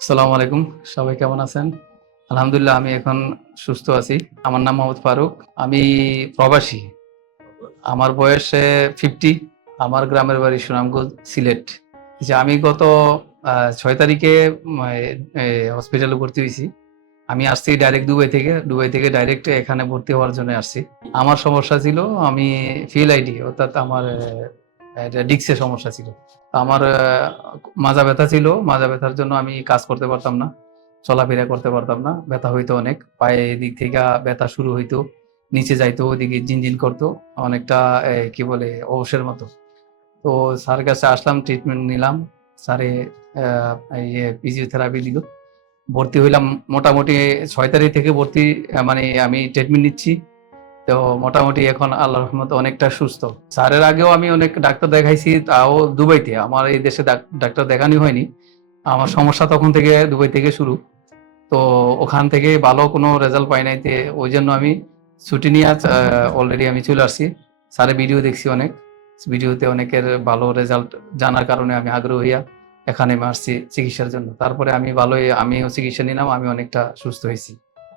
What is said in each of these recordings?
আসসালামু আলাইকুম, সবাই কেমন আছেন? আলহামদুলিল্লাহ, আমি এখন সুস্থ আছি। আমার নাম মোহাম্মদ ফারুক। আমি প্রবাসী। আমার বয়স ফিফটি আমার গ্রামের বাড়ি সুনামগঞ্জ, সিলেট। যে আমি গত ছয় তারিখে হসপিটালে ভর্তি হয়েছি। আমি আসছি ডাইরেক্ট দুবাই থেকে। দুবাই থেকে ডাইরেক্ট এখানে ভর্তি হওয়ার জন্য আসছি। আমার সমস্যা ছিল, আমি ফিল আইডি অর্থাৎ আমার ডিক্সের সমস্যা ছিল। আমার মাজা ব্যথা ছিল। মাজা ব্যথার জন্য আমি কাজ করতে পারতাম না। চলাফেরা করতে পারতাম না। ব্যথা হইতো অনেক। পায়ে দিক থেকে ব্যথা শুরু হইতো। নিচে যাইতো, ওদিকে জিনজিন করতো। অনেকটা কি বলে অবসের মতো। তো স্যার কাছে আসলাম ট্রিটমেন্ট নিলাম। স্যারে ইয়ে ফিজিওথেরাপি দিল। ভর্তি হইলাম মোটামুটি ছয় তারিখ থেকে ভর্তি মানে আমি ট্রিটমেন্ট নিচ্ছি। তো মোটামুটি এখন আল্লাহ রহমত অনেকটা সুস্থ। স্যারের আগেও আমি অনেক ডাক্তার দেখাইছি, তাও দুবাইতে। আমার এই দেশে ডাক- ডাক্তার দেখানি হয়নি। আমার সমস্যা তখন থেকে দুবাই থেকে শুরু। তো ওখান থেকে ভালো কোনো রেজাল্ট পাই নাই ওই জন্য আমি ছুটি নিয়ে আজ অলরেডি আমি চলে আসছি। স্যারের ভিডিও দেখছি অনেক। ভিডিওতে অনেকের ভালো রেজাল্ট জানার কারণে আমি আগ্রহ হইয়া এখানে আসছি চিকিৎসার জন্য। তারপরে আমি ভালোই আমিও চিকিৎসা নিলাম, আমি অনেকটা সুস্থ হয়েছি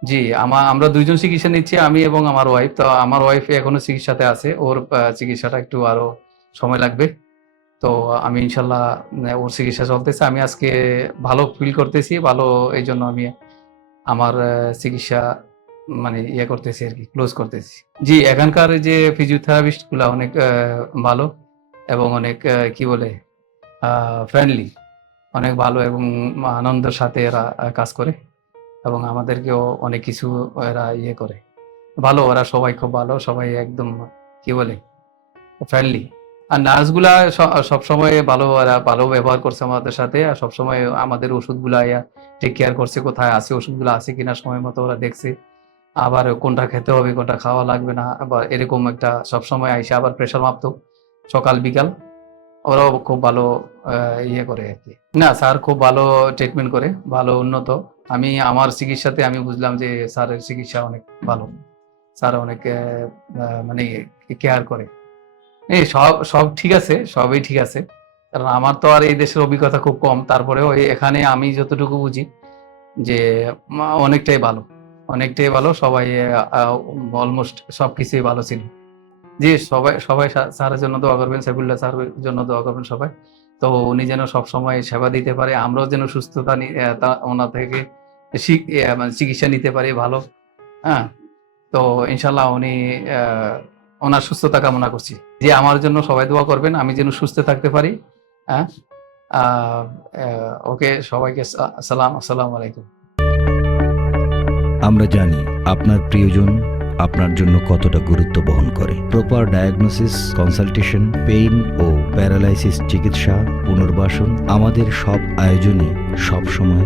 জি আমার আমরা দুইজন চিকিৎসা নিচ্ছি, আমি এবং আমার ওয়াইফ তো আমার ওয়াইফ এখনও চিকিৎসাতে আছে, ওর চিকিৎসাটা একটু আরও সময় লাগবে। তো আমি ইনশাল্লাহ ওর চিকিৎসা চলতেছে। আমি আজকে ভালো ফিল করতেছি, ভালো এই জন্য আমি আমার চিকিৎসা মানে ইয়ে করতেছি আর কি ক্লোজ করতেছি। জি, এখানকার যে ফিজিওথেরাপিস্টগুলা অনেক ভালো এবং অনেক কি বলে ফ্রেন্ডলি অনেক ভালো এবং আনন্দের সাথে এরা কাজ করে। এবং আমাদেরকেও অনেক কিছু এরা ইয়ে করে। ভালো, ওরা সবাই খুব ভালো, সবাই একদম, কি বলে ফ্রেন্ডলি আর নার্সগুলা সবসময় ভালো, ওরা ভালো ব্যবহার করছে আমাদের সাথে, আর সবসময় আমাদের ওষুধগুলা টেক কেয়ার করছে, কোথায় আছে, ওষুধগুলো আছে কিনা সময় মতো ওরা দেখছে। আবার কোনটা খেতে হবে, কোনটা খাওয়া লাগবে না আবার এরকম একটা সবসময় আইসে আবার প্রেশার মাপতো সকাল, বিকাল। ওরাও খুব ভালো ইয়ে করে আর কি। না, স্যার খুব ভালো ট্রিটমেন্ট করে, ভালো, উন্নত। আমি আমার চিকিৎসাতে আমি বুঝলাম যে স্যারের চিকিৎসা অনেক ভালো। স্যার অনেক মানে কেয়ার করে। এই সব সব ঠিক আছে সবই ঠিক আছে। কারণ আমার তো আর এই দেশের অভিজ্ঞতা খুব কম। তারপরেও এখানে আমি যতটুকু বুঝি যে অনেকটাই ভালো। অনেকটাই ভালো সবাই অলমোস্ট সব কিছুই ভালো ছিল। জি সবাই সবাই স্যারের জন্য দোয়া করবেন সাইফুল্লাহ স্যারের জন্য দোয়া করবেন সবাই। তো উনি যেন সব সময় সেবা দিতে পারে আমরাও যেন সুস্থতা নি- আহ, তা- ওনার থেকে মানে চিকিৎসা নিতে পারে, ভালো। হ্যাঁ? তো ইনশাল্লাহ উনি ওনার সুস্থতা কামনা করছি। যে আমার জন্য সবাই দোয়া করবেন, আমি যেন সুস্থ থাকতে পারি। হ্যাঁ? ওকে, সবাইকে সালাম, আসসালামু আলাইকুম। আমরা জানি আপনার প্রিয়জন আপনার জন্য কতটা গুরুত্ব বহন করে। প্রপার ডায়াগনোসিস কনসালটেশন পেইন ও প্যারালাইসিস চিকিৎসা, পুনর্বাসন আমাদের সব আয়োজনই সব সময়